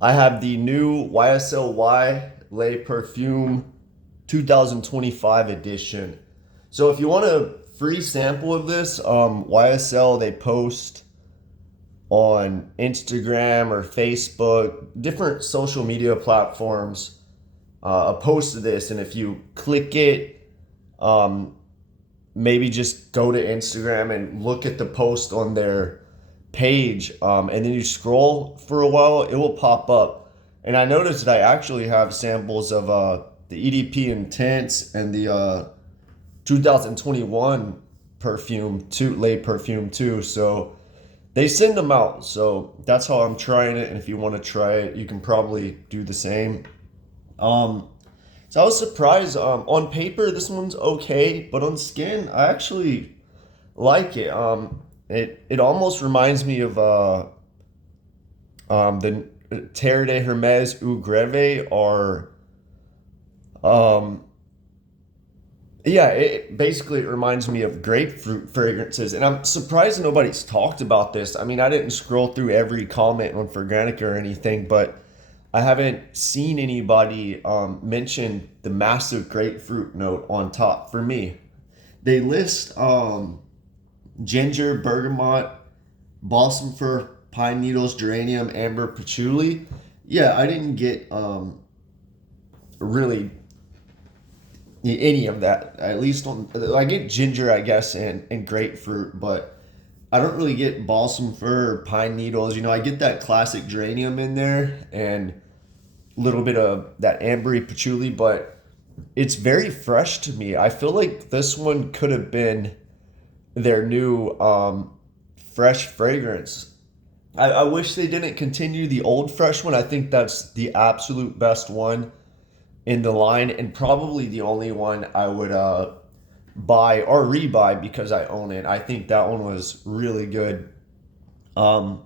I have the new YSL Les Perfume 2025 edition. So if you want a free sample of this, YSL, they post on Instagram or Facebook, different social media platforms, a post of this. And if you click it, um, maybe just go to Instagram and look at the post on their page, and then you scroll for a while, it will pop up. And I noticed that I actually have samples of the EDP Intense and the 2021 perfume too, late perfume too. So they send them out. So that's how I'm trying it. And if you want to try it, you can probably do the same. Um, so I was surprised. On paper, this one's okay, but on skin, I actually like it. It almost reminds me of the Terre de Hermes ou Greve, or um, yeah, it basically it reminds me of grapefruit fragrances, and I'm surprised nobody's talked about this. I mean, I didn't scroll through every comment on Fergranica or anything, but I haven't seen anybody mention the massive grapefruit note on top. For me, they list ginger, bergamot, balsam fir, pine needles, geranium, amber, patchouli. Yeah, I didn't get really any of that. At least on, I get ginger, I guess, and grapefruit, but I don't really get balsam fir or pine needles. I get that classic geranium in there and a little bit of that ambery patchouli, but it's very fresh to me. I feel like this one could have been their new fresh fragrance. I wish they didn't continue the old fresh one. I think that's the absolute best one in the line, and probably the only one I would buy or rebuy because I own it. I think that one was really good. Um,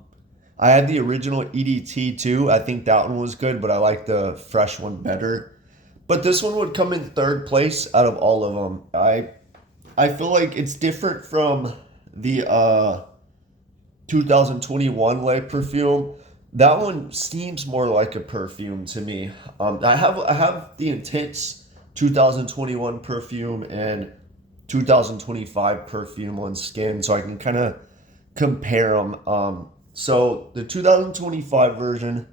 I had the original EDT too. I think that one was good, but I like the fresh one better. But this one would come in third place out of all of them. I feel like it's different from the 2021 light perfume. That one seems more like a perfume to me. I have the intense 2021 perfume and 2025 perfume on skin, so I can kind of compare them. So the 2025 version,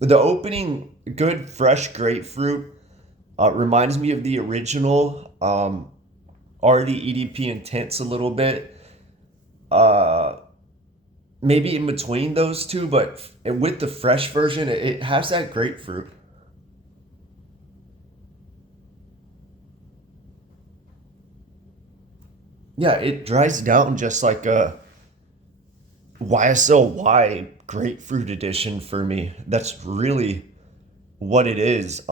the opening good fresh grapefruit reminds me of the original, already EDP intense a little bit. Uh, Maybe in between those two, but with the fresh version, it has that grapefruit. Yeah, it dries down just like a YSLY grapefruit edition for me. That's really what it is.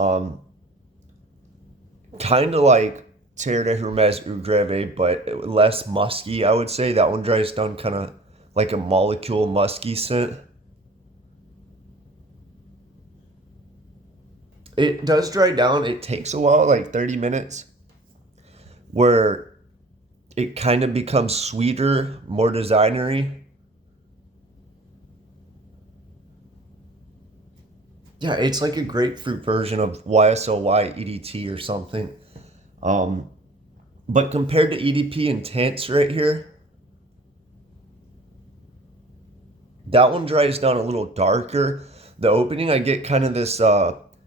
Kind of like Terre de Hermes ou Greve, but less musky, I would say. That one dries down kind of like a molecule musky scent. It does dry down. It takes a while, like 30 minutes, where it kind of becomes sweeter, more designery. Yeah, it's like a grapefruit version of YSLY EDT or something. Um, but compared to EDP Intense right here, that one dries down a little darker. The opening, I get kind of this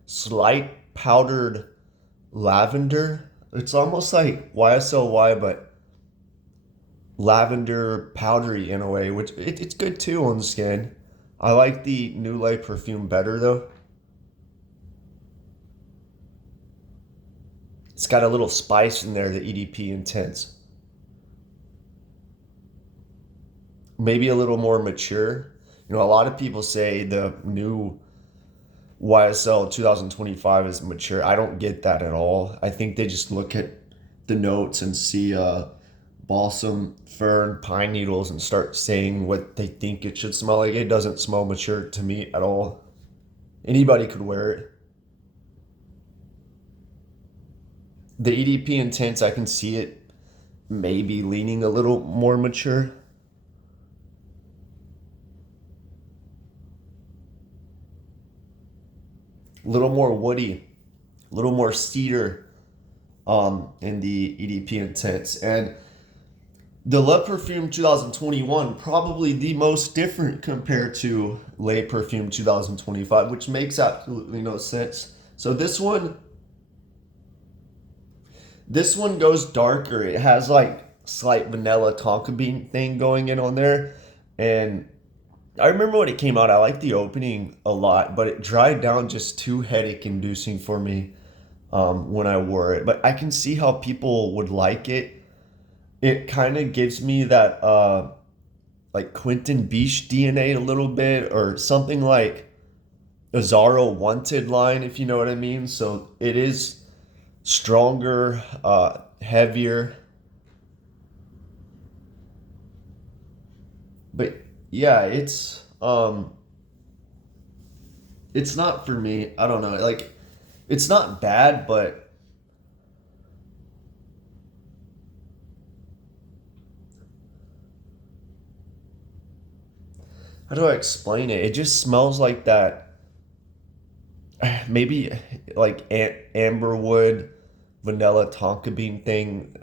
slight powdered lavender. It's almost like YSLY, but lavender powdery in a way, which it's good too on the skin. I like the New Light perfume better though. It's got a little spice in there, the EDP Intense. Maybe a little more mature. A lot of people say the new YSL 2025 is mature. I don't get that at all. I think they just look at the notes and see balsam, fern, pine needles and start saying what they think it should smell like. It doesn't smell mature to me at all. Anybody could wear it. The EDP Intense, I can see it maybe leaning a little more mature. a little more woody, a little more cedar in the EDP Intense. And the Le Perfume 2021 probably the most different compared to Le Perfume 2025, which makes absolutely no sense. So this one goes darker. It has like slight vanilla tonka bean thing going in on there. And I remember when it came out, I liked the opening a lot, but it dried down just too headache inducing for me when I wore it. But I can see how people would like it. It kind of gives me that like Quentin Beach DNA a little bit, or something like a Zaro Wanted line, if you know what I mean. So it is stronger, heavier, but yeah, it's not for me. I don't know. Like, it's not bad, but how do I explain it? It just smells like that. Maybe like amberwood, vanilla tonka bean thing.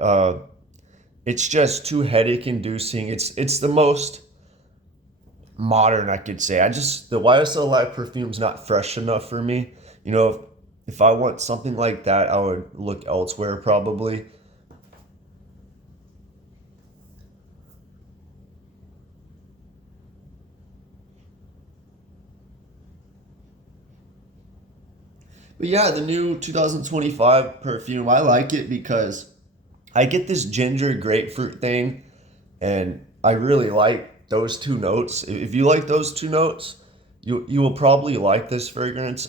It's just too headache inducing. It's the most modern I could say. The YSL Live perfume's not fresh enough for me. You know, if I want something like that, I would look elsewhere probably. But yeah, the new 2025 perfume, I like it because I get this ginger grapefruit thing, and I really like those two notes. If you like those two notes, you will probably like this fragrance.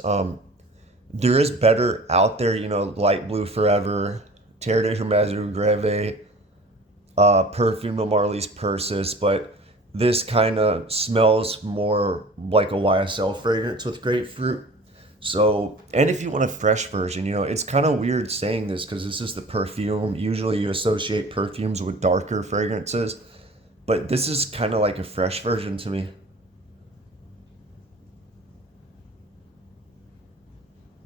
There is better out there, Light Blue Forever, Terre de Hermes Greve, Perfume de Marly's Persis, but this kind of smells more like a YSL fragrance with grapefruit. So, and if you want a fresh version, it's kind of weird saying this because this is the perfume. Usually you associate perfumes with darker fragrances, but this is kind of like a fresh version to me.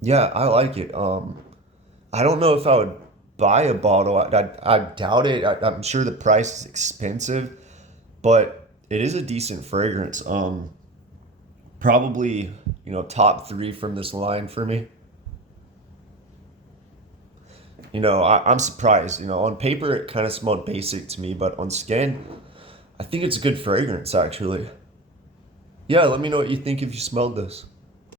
Yeah, I like it. I don't know if I would buy a bottle. I doubt it. I'm sure the price is expensive, but it is a decent fragrance. Probably, top three from this line for me. I'm surprised. On paper, it kind of smelled basic to me, but on skin, I think it's a good fragrance, actually. Yeah, let me know what you think if you smelled this.